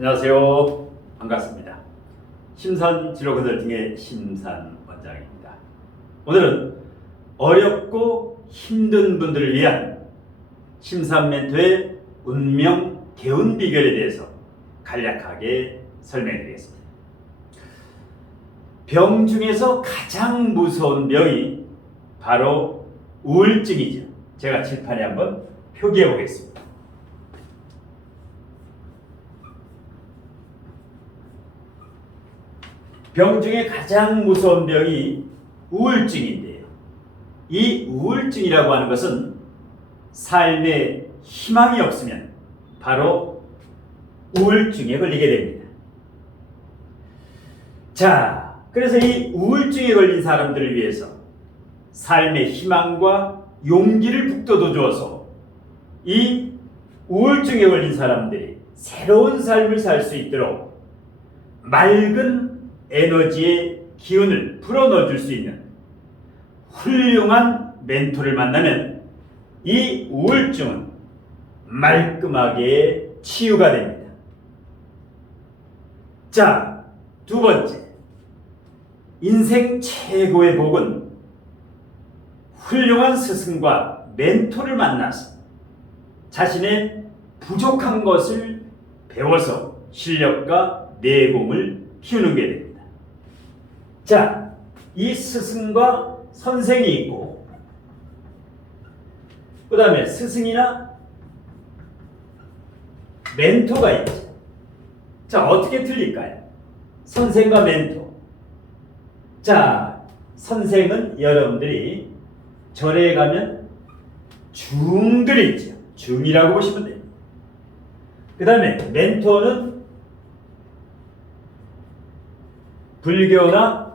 안녕하세요. 반갑습니다. 심산진로컨설팅의 심산원장입니다. 오늘은 어렵고 힘든 분들을 위한 심산멘토의 운명 개운 비결에 대해서 간략하게 설명해 드리겠습니다. 병 중에서 가장 무서운 병이 바로 우울증이죠. 제가 칠판에 한번 표기해 보겠습니다. 병 중에 가장 무서운 병이 우울증인데요. 이 우울증이라고 하는 것은 삶에 희망이 없으면 바로 우울증에 걸리게 됩니다. 자, 그래서 이 우울증에 걸린 사람들을 위해서 삶의 희망과 용기를 북돋워 주어서 이 우울증에 걸린 사람들이 새로운 삶을 살 수 있도록 맑은 에너지의 기운을 불어넣어 줄 수 있는 훌륭한 멘토를 만나면 이 우울증은 말끔하게 치유가 됩니다. 자, 두 번째, 인생 최고의 복은 훌륭한 스승과 멘토를 만나서 자신의 부족한 것을 배워서 실력과 내공을 키우는 게 됩니다. 자, 이 스승과 선생이 있고 그 다음에 스승이나 멘토가 있죠. 자, 어떻게 틀릴까요? 선생과 멘토. 자, 선생은 여러분들이 절에 가면 중들이 있죠. 중이라고 보시면 됩니다. 그 다음에 멘토는 불교나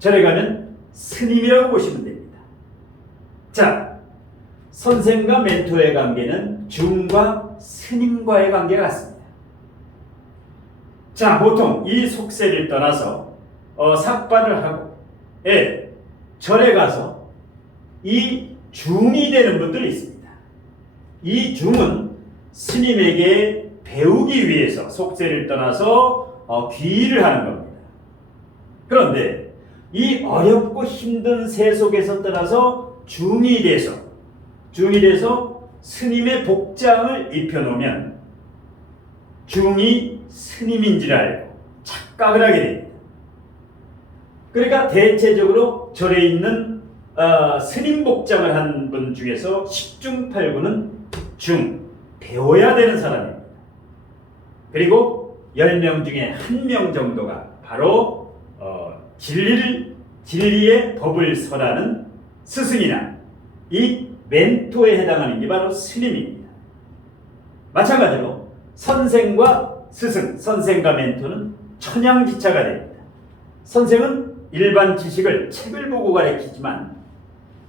절에 가면 스님이라고 보시면 됩니다. 자, 선생과 멘토의 관계는 중과 스님과의 관계 같습니다. 자, 보통 이 속세를 떠나서 삭발을 하고 절에 가서 이 중이 되는 분들이 있습니다. 이 중은 스님에게 배우기 위해서 속세를 떠나서 귀의를 하는 겁니다. 그런데 이 어렵고 힘든 세속에서 떠나서 중이 돼서 스님의 복장을 입혀놓으면 중이 스님인 줄 알고 착각을 하게 됩니다. 그러니까 대체적으로 절에 있는 스님 복장을 한 분 중에서 10중 8구는 중, 배워야 되는 사람입니다. 그리고 10명 중에 1명 정도가 바로 진리의 법을 설하는 스승이나 이 멘토에 해당하는 게 바로 스님입니다. 마찬가지로 선생과 스승, 선생과 멘토는 천양지차가 됩니다. 선생은 일반 지식을 책을 보고 가르치지만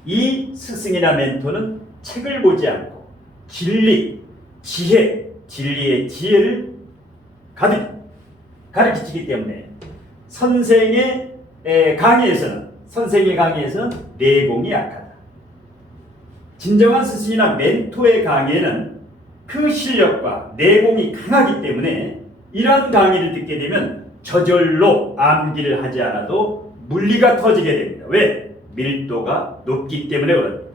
이 스승이나 멘토는 책을 보지 않고 진리, 지혜, 진리의 지혜를 가르치기 때문에 선생의 강의에서는 내공이 약하다. 진정한 스승이나 멘토의 강의에는 그 실력과 내공이 강하기 때문에 이러한 강의를 듣게 되면 저절로 암기를 하지 않아도 물리가 터지게 됩니다. 왜? 밀도가 높기 때문에 그럽니다.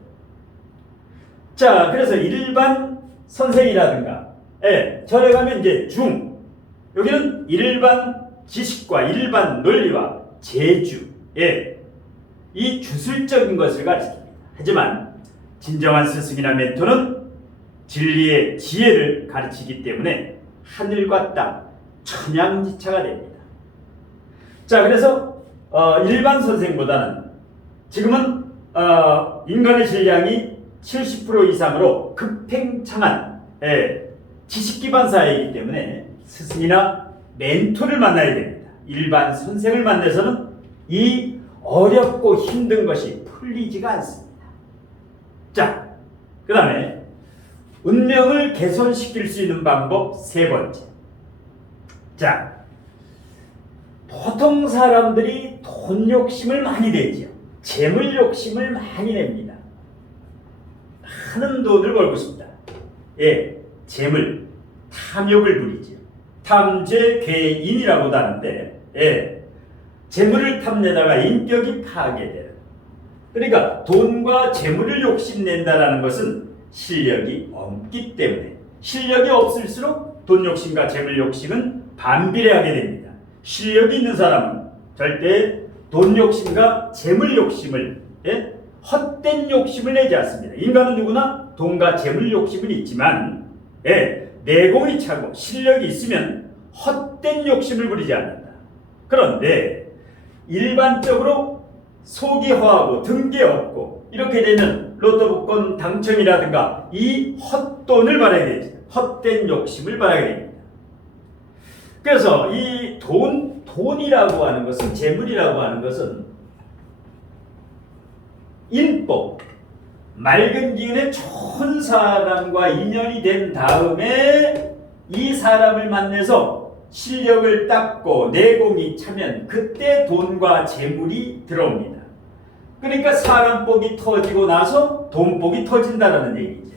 자, 그래서 일반 선생이라든가 절에 가면 이제 중, 여기는 일반 지식과 일반 논리와 제주, 이 주술적인 것을 가르칩니다. 하지만 진정한 스승이나 멘토는 진리의 지혜를 가르치기 때문에 하늘과 땅, 천양지차가 됩니다. 자, 그래서 일반 선생보다는 지금은 인간의 질량이 70% 이상으로 급팽창한 지식 기반 사회이기 때문에 스승이나 멘토를 만나야 됩니다. 일반 선생을 만나서는 이 어렵고 힘든 것이 풀리지가 않습니다. 자, 그 다음에 운명을 개선시킬 수 있는 방법 세 번째. 자, 보통 사람들이 돈 욕심을 많이 내지요. 재물 욕심을 많이 냅니다. 많은 돈을 벌고 싶다. 재물, 탐욕을 부리지요. 탐재괴인이라고도 하는데, 예, 재물을 탐내다가 인격이 파괴되는. 그러니까 돈과 재물을 욕심낸다라는 것은 실력이 없기 때문에, 실력이 없을수록 돈 욕심과 재물 욕심은 반비례하게 됩니다. 실력이 있는 사람은 절대 돈 욕심과 재물 욕심을, 예? 헛된 욕심을 내지 않습니다. 인간은 누구나 돈과 재물 욕심은 있지만, 예, 내공이 차고 실력이 있으면 헛된 욕심을 부리지 않는다. 그런데 일반적으로 속이 허하고 등기 없고 이렇게 되면 로또 복권 당첨이라든가 이 헛돈을 바라게 되죠. 헛된 욕심을 바라게 됩니다. 그래서 이 돈이라고 하는 것은, 재물이라고 하는 것은 인복, 맑은 기운의 좋은 사람과 인연이 된 다음에 이 사람을 만나서 실력을 닦고 내공이 차면 그때 돈과 재물이 들어옵니다. 그러니까 사람 복이 터지고 나서 돈 복이 터진다는 얘기죠.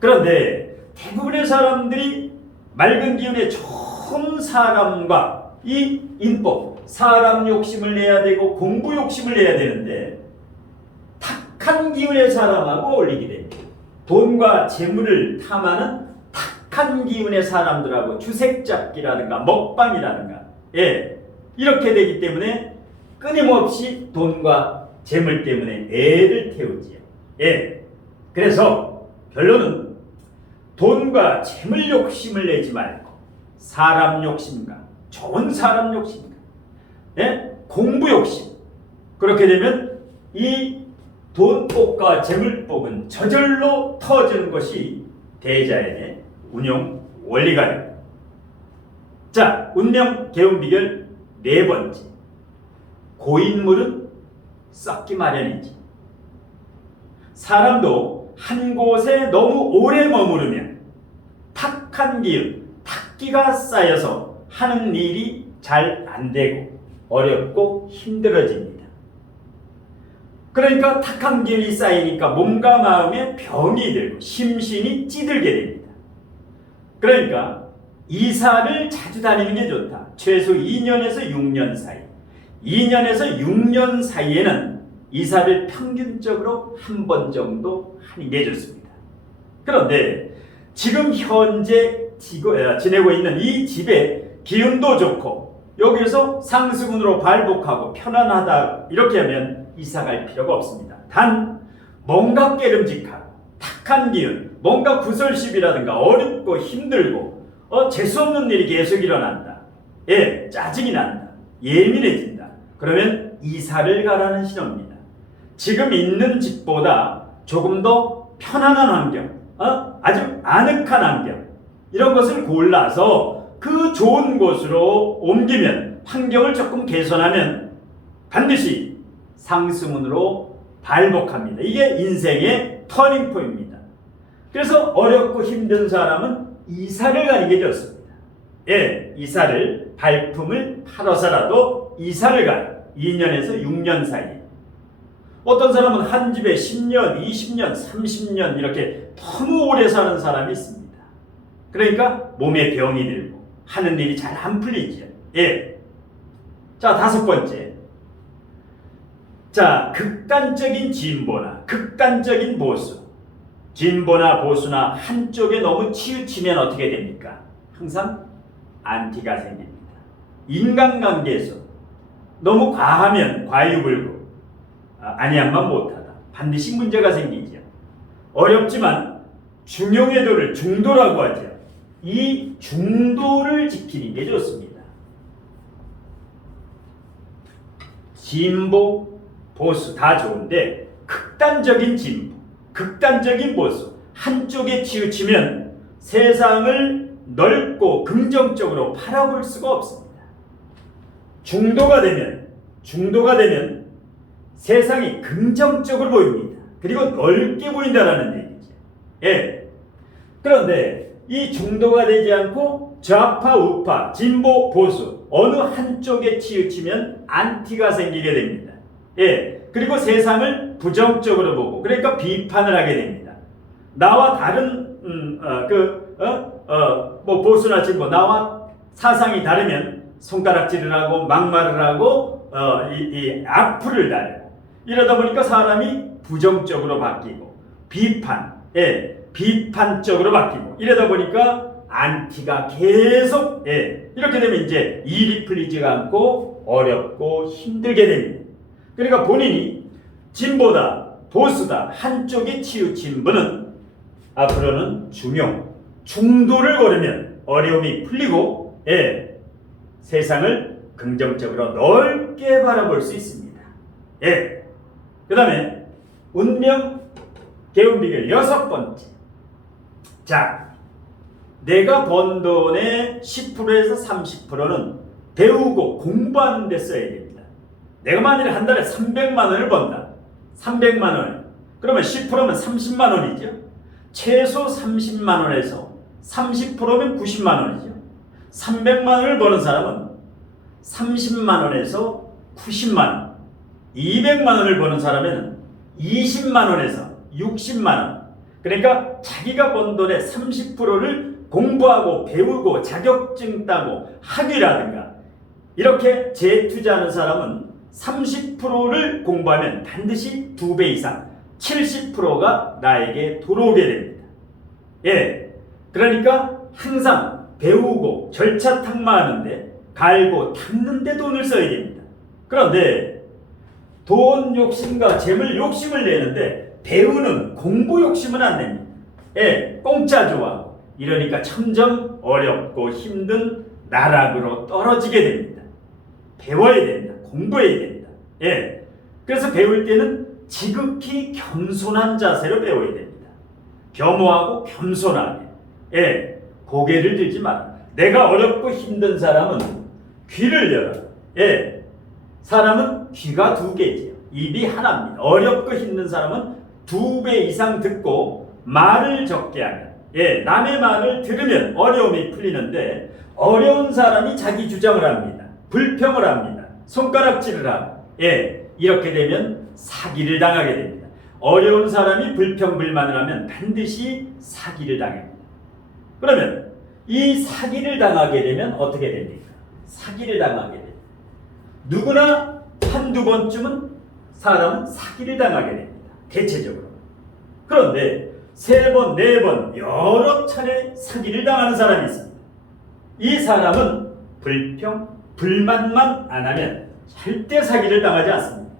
그런데 대부분의 사람들이 맑은 기운의 좋은 사람과 이 인복, 사람 욕심을 내야 되고 공부 욕심을 내야 되는데 탁한 기운의 사람하고 어울리게 됩니다. 돈과 재물을 탐하는 탁한 기운의 사람들하고 주색잡기라든가 먹방이라든가, 예, 이렇게 되기 때문에 끊임없이 돈과 재물 때문에 애를 태우지요. 예, 그래서 결론은 돈과 재물 욕심을 내지 말고 사람 욕심과 좋은 사람 욕심과, 예? 공부 욕심, 그렇게 되면 이 돈복과 재물복은 저절로 터지는 것이 대자연의 운용 원리가 됩니다. 자, 운명 개운 비결 네 번째, 고인물은 썩기 마련이지. 사람도 한 곳에 너무 오래 머무르면 탁한 기운, 탁기가 쌓여서 하는 일이 잘 안 되고 어렵고 힘들어집니다. 그러니까 탁한 기운이 쌓이니까 몸과 마음에 병이 들고 심신이 찌들게 됩니다. 그러니까 이사를 자주 다니는 게 좋다. 최소 2년에서 6년 사이. 2년에서 6년 사이에는 이사를 평균적으로 한 번 정도 하는 게 좋습니다. 그런데 지금 현재 지내고 있는 이 집에 기운도 좋고 여기서 상승운으로 발복하고 편안하다 이렇게 하면 이사 갈 필요가 없습니다. 단 뭔가 깨름직한 탁한 기운, 뭔가 구설십이라든가 어렵고 힘들고 재수없는 일이 계속 일어난다. 예, 짜증이 난다. 예민해진다. 그러면 이사를 가라는 신호입니다. 지금 있는 집보다 조금 더 편안한 환경, 아주 아늑한 환경, 이런 것을 골라서 그 좋은 곳으로 옮기면, 환경을 조금 개선하면 반드시 상승운으로 발복합니다. 이게 인생의 터닝포인트입니다. 그래서 어렵고 힘든 사람은 이사를 가는 게 좋습니다. 예, 이사를, 발품을 팔아서라도 이사를 가요. 2년에서 6년 사이에. 어떤 사람은 한 집에 10년, 20년, 30년 이렇게 너무 오래 사는 사람이 있습니다. 그러니까 몸에 병이 들고 하는 일이 잘 안 풀리죠. 예. 자, 다섯 번째. 자, 극단적인 진보나 극단적인 보수. 진보나 보수나 한쪽에 너무 치우치면 어떻게 됩니까? 항상 안티가 생깁니다. 인간관계에서 너무 과하면 과유불급, 아니한만 못하다. 반드시 문제가 생기죠. 어렵지만 중용의 도를 중도라고 하죠. 이 중도를 지키는 게 좋습니다. 진보, 보수 다 좋은데 극단적인 진보, 극단적인 보수, 한쪽에 치우치면 세상을 넓고 긍정적으로 바라볼 수가 없습니다. 중도가 되면 세상이 긍정적으로 보입니다. 그리고 넓게 보인다라는 얘기죠. 예. 그런데 이 중도가 되지 않고 좌파, 우파, 진보, 보수 어느 한쪽에 치우치면 안티가 생기게 됩니다. 예. 그리고 세상을 부정적으로 보고, 그러니까 비판을 하게 됩니다. 나와 다른 뭐 보수나 진보, 나와 사상이 다르면 손가락질을 하고 막말을 하고 이 악플을 달고 이러다 보니까 사람이 부정적으로 바뀌고 비판적으로 바뀌고 이러다 보니까 안티가 계속 이렇게 되면 이제 일이 풀리지가 않고 어렵고 힘들게 됩니다. 그러니까 본인이 진보다 보수다 한쪽에 치우친 분은 앞으로는 중도를 고르면 어려움이 풀리고 세상을 긍정적으로 넓게 바라볼 수 있습니다. 그 다음에 운명 개운 비결 6번째. 자, 내가 번 돈의 10%에서 30%는 배우고 공부하는 데 써야 됩니다. 내가 만약에 한 달에 300만 원을 번다. 300만 원. 그러면 10%면 30만 원이죠. 최소 30만 원에서 30%면 90만 원이죠. 300만 원을 버는 사람은 30만 원에서 90만 원. 200만 원을 버는 사람에는 20만 원에서 60만 원. 그러니까 자기가 번 돈의 30%를 공부하고 배우고 자격증 따고 학위라든가 이렇게 재투자하는 사람은 30%를 공부하면 반드시 2배 이상 70%가 나에게 돌아오게 됩니다. 그러니까 항상 배우고 절차 탁마하는데 갈고 닦는데 돈을 써야 됩니다. 그런데 돈 욕심과 재물 욕심을 내는데 배우는 공부 욕심은 안 냅니다. 공짜 좋아하고 이러니까 점점 어렵고 힘든 나락으로 떨어지게 됩니다. 배워야 됩니다. 공부해야 됩니다. 그래서 배울 때는 지극히 겸손한 자세로 배워야 됩니다. 겸허하고 겸손하게 고개를 들지 마라. 내가 어렵고 힘든 사람은 귀를 열어. 사람은 귀가 2개지요. 입이 하나입니다. 어렵고 힘든 사람은 2배 이상 듣고 말을 적게 하면 남의 말을 들으면 어려움이 풀리는데 어려운 사람이 자기 주장을 합니다. 불평을 합니다. 손가락질을 하고 이렇게 되면 사기를 당하게 됩니다. 어려운 사람이 불평불만을 하면 반드시 사기를 당합니다. 그러면 이 사기를 당하게 되면 어떻게 됩니까? 사기를 당하게 됩니다. 누구나 한두 번쯤은 사람은 사기를 당하게 됩니다. 대체적으로. 그런데 3번, 4번 여러 차례 사기를 당하는 사람이 있습니다. 이 사람은 불평, 불만만 안 하면 절대 사기를 당하지 않습니다.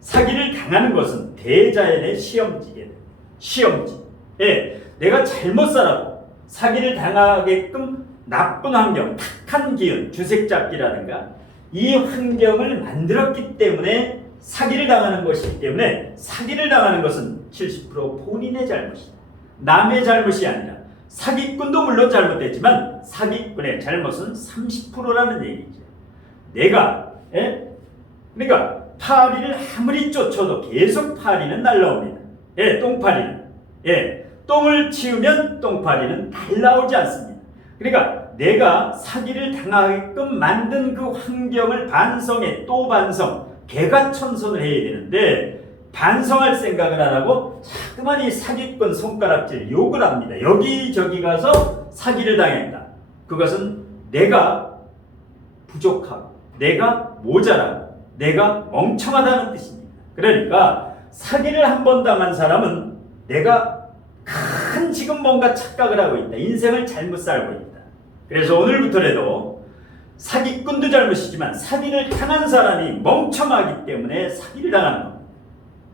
사기를 당하는 것은 대자연의 시험지게 시험지. 내가 잘못 살았고 사기를 당하게끔 나쁜 환경, 탁한 기운, 주색잡기라든가 이 환경을 만들었기 때문에 사기를 당하는 것이기 때문에 사기를 당하는 것은 70% 본인의 잘못이다. 남의 잘못이 아니라 사기꾼도 물론 잘못됐지만 사기꾼의 잘못은 30%라는 얘기죠. 내가 그러니까 파리를 아무리 쫓아도 계속 파리는 날라옵니다. 똥파리는 똥을 치우면 똥파리는 날라오지 않습니다. 그러니까 내가 사기를 당하게끔 만든 그 환경을 반성해 또 반성 개가천선을 해야 되는데 반성할 생각을 안 하고 자꾸만 이 사기꾼 손가락질 욕을 합니다. 여기저기 가서 사기를 당했다. 그것은 내가 부족하고 내가 모자라고 내가 멍청하다는 뜻입니다. 그러니까 사기를 한 번 당한 사람은 내가 큰 지금 뭔가 착각을 하고 있다. 인생을 잘못 살고 있다. 그래서 오늘부터라도 사기꾼도 잘못이지만 사기를 당한 사람이 멍청하기 때문에 사기를 당하는 겁니다.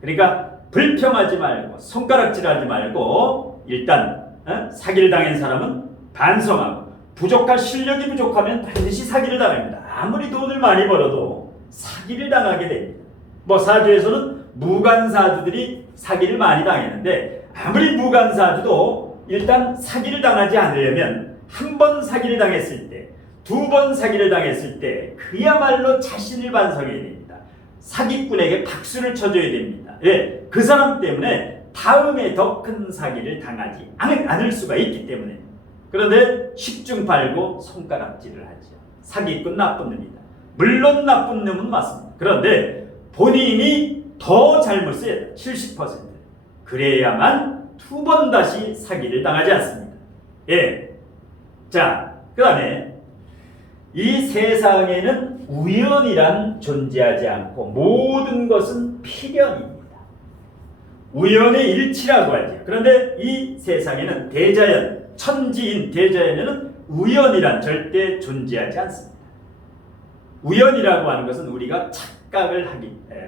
그러니까 불평하지 말고 손가락질하지 말고 일단 사기를 당한 사람은 반성하고 부족한 실력이 부족하면 반드시 사기를 당합니다. 아무리 돈을 많이 벌어도 사기를 당하게 됩니다. 뭐 사주에서는 무간사주들이 사기를 많이 당했는데 아무리 무간사주도 일단 사기를 당하지 않으려면 한 번 사기를 당했을 때, 2번 사기를 당했을 때 그야말로 자신을 반성해야 됩니다. 사기꾼에게 박수를 쳐줘야 됩니다. 그 사람 때문에 다음에 더 큰 사기를 당하지 않을 수가 있기 때문에. 그런데 십중팔구 손가락질을 하죠. 사기꾼 나쁜 놈이다. 물론 나쁜 놈은 맞습니다. 그런데 본인이 더 잘못해야 돼요. 70%. 그래야만 2번 다시 사기를 당하지 않습니다. 자, 그 다음에 이 세상에는 우연이란 존재하지 않고 모든 것은 필연입니다. 우연의 일치라고 하죠. 그런데 이 세상에는 대자연, 천지인 대자연에는 우연이란 절대 존재하지 않습니다. 우연이라고 하는 것은 우리가 착각을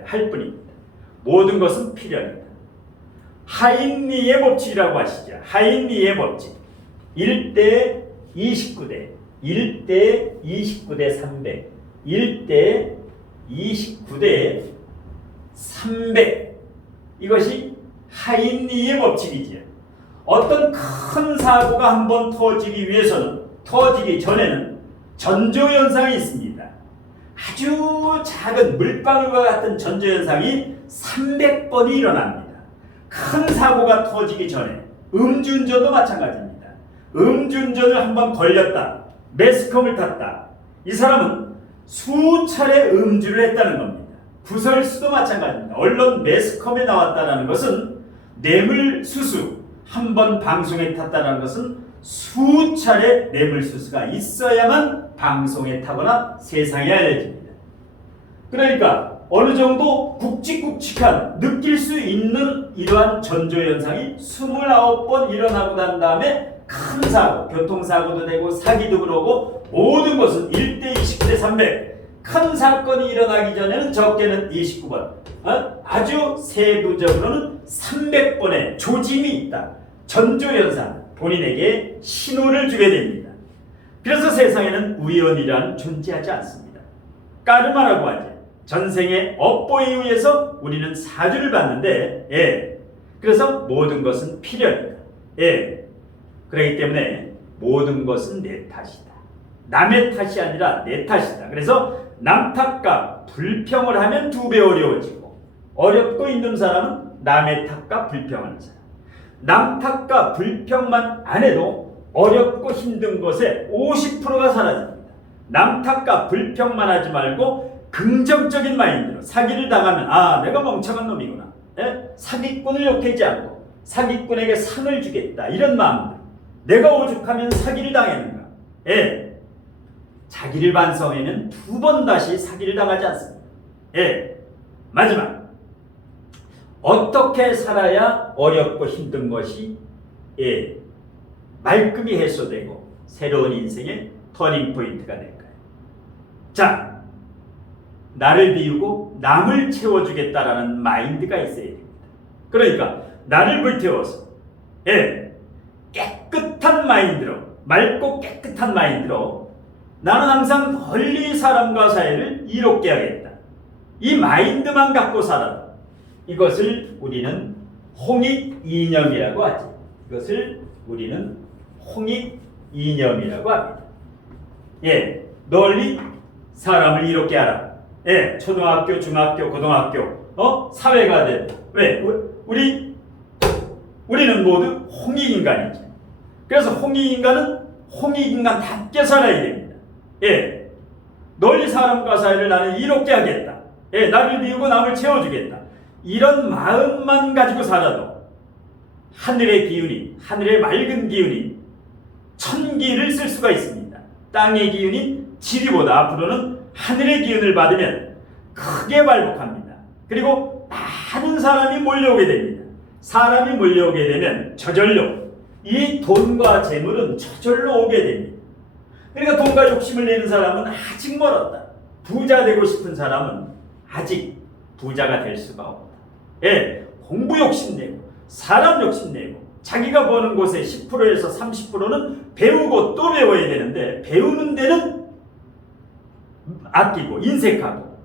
할 뿐입니다. 모든 것은 필연입니다. 하인리의 법칙이라고 하시죠. 하인리의 법칙. 1대 29대 1대 29대 300 1대 29대 300 이것이 하인리의 법칙이지요. 어떤 큰 사고가 한번 터지기 전에는 전조현상이 있습니다. 아주 작은 물방울과 같은 전조현상이 300번이 일어납니다. 큰 사고가 터지기 전에 음주운전도 마찬가지입니다. 음주운전을 한번 걸렸다. 매스컴을 탔다. 이 사람은 수차례 음주를 했다는 겁니다. 구설수도 마찬가지입니다. 언론 매스컴에 나왔다는 것은 뇌물수수 한번 방송에 탔다는 것은 수차례 뇌물수수가 있어야만 방송에 타거나 세상에 알려집니다. 그러니까 어느 정도 굵직굵직한 느낄 수 있는 이러한 전조현상이 29번 일어나고 난 다음에 큰 사고, 교통사고도 되고 사기도 그러고 모든 것은 1대 29대 300 큰 사건이 일어나기 전에는 적게는 29번 아주 세부적으로는 300번의 조짐이 있다. 전조현상 본인에게 신호를 주게 됩니다. 그래서 세상에는 우연이란 존재하지 않습니다. 까르마라고 하죠. 전생의 업보에 의해서 우리는 사주를 받는데 그래서 모든 것은 필연이다. 그렇기 때문에 모든 것은 내 탓이다. 남의 탓이 아니라 내 탓이다. 그래서 남 탓과 불평을 하면 2배 어려워지고 어렵고 있는 사람은 남의 탓과 불평하는 사람. 남 탓과 불평만 안 해도 어렵고 힘든 것에 50%가 사라집니다. 남 탓과 불평만 하지 말고 긍정적인 마인드로 사기를 당하면 내가 멍청한 놈이구나. 사기꾼을 욕하지 않고 사기꾼에게 상을 주겠다. 이런 마음으로 내가 오죽하면 사기를 당했는가. 자기를 반성하면 2번 다시 사기를 당하지 않습니다. 마지막 어떻게 살아야 어렵고 힘든 것이 말끔히 해소되고 새로운 인생의 터닝포인트가 될까요? 자, 나를 비우고 남을 채워주겠다라는 마인드가 있어야 됩니다. 그러니까 나를 불태워서 깨끗한 마인드로, 맑고 깨끗한 마인드로 나는 항상 널리 사람과 사이를 이롭게 하겠다. 이 마인드만 갖고 살아라. 이것을 우리는 홍익이념이라고 하지. 이것을 우리는 홍익이념이라고 합니다. 널리 사람을 이롭게 하라. 초등학교, 중학교, 고등학교, 사회가 돼. 왜? 우리는 모두 홍익인간이죠. 그래서 홍익인간은 홍익인간답게 살아야 됩니다. 널리 사람과 사이를 나는 이롭게 하겠다. 나를 비우고 남을 채워주겠다. 이런 마음만 가지고 살아도 하늘의 기운이, 하늘의 맑은 기운이 천기를 쓸 수가 있습니다. 땅의 기운이 지리보다 앞으로는 하늘의 기운을 받으면 크게 발복합니다. 그리고 많은 사람이 몰려오게 됩니다. 사람이 몰려오게 되면 저절로 이 돈과 재물은 저절로 오게 됩니다. 그러니까 돈과 욕심을 내는 사람은 아직 멀었다. 부자 되고 싶은 사람은 아직 부자가 될 수가 없다. 공부 욕심내고 사람 욕심내고 자기가 버는 곳에 10%에서 30%는 배우고 또 배워야 되는데 배우는 데는 아끼고 인색하고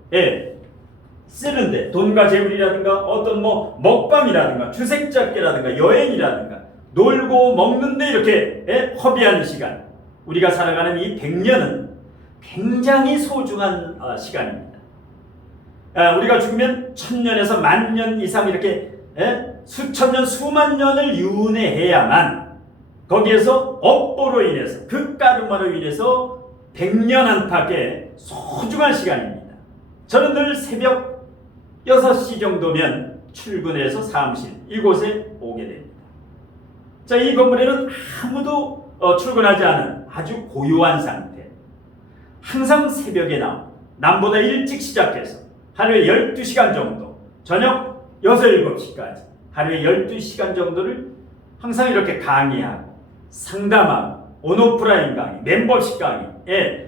쓰는데 돈과 재물이라든가 어떤 먹방이라든가 주색잡기라든가 여행이라든가 놀고 먹는데 이렇게 허비하는 시간, 우리가 살아가는 이 100년은 굉장히 소중한 시간입니다. 우리가 죽으면 1000년에서 10,000년 이상 이렇게 수천 년 수만 년을 윤회해야만 거기에서 업보로 인해서 그 까르마로 인해서 100년 안팎의 소중한 시간입니다. 저는 늘 새벽 6시 정도면 출근해서 사무실 이곳에 오게 됩니다. 자, 이 건물에는 아무도 출근하지 않은 아주 고요한 상태. 항상 새벽에 나와 남보다 일찍 시작해서 하루에 12시간 정도, 저녁 6, 7시까지 하루에 12시간 정도를 항상 이렇게 강의하고 상담하고 온오프라인 강의, 멤버십 강의,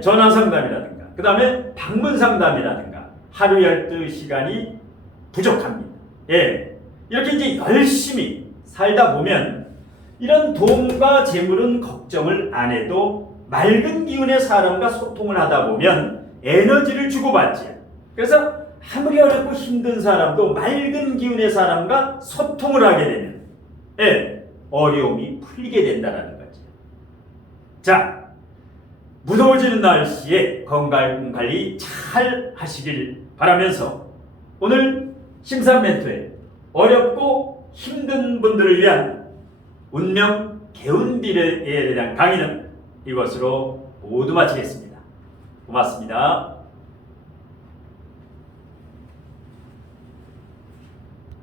전화 상담이라든가 그 다음에 방문 상담이라든가 하루 12시간이 부족합니다. 이렇게 이제 열심히 살다 보면 이런 돈과 재물은 걱정을 안 해도 맑은 기운의 사람과 소통을 하다 보면 에너지를 주고받지. 그래서 아무리 어렵고 힘든 사람도 맑은 기운의 사람과 소통을 하게 되면 어려움이 풀리게 된다는 거죠. 자, 무더워지는 날씨에 건강관리 잘 하시길 바라면서 오늘 심산 멘토의 어렵고 힘든 분들을 위한 운명 개운비례에 대한 강의는 이것으로 모두 마치겠습니다. 고맙습니다.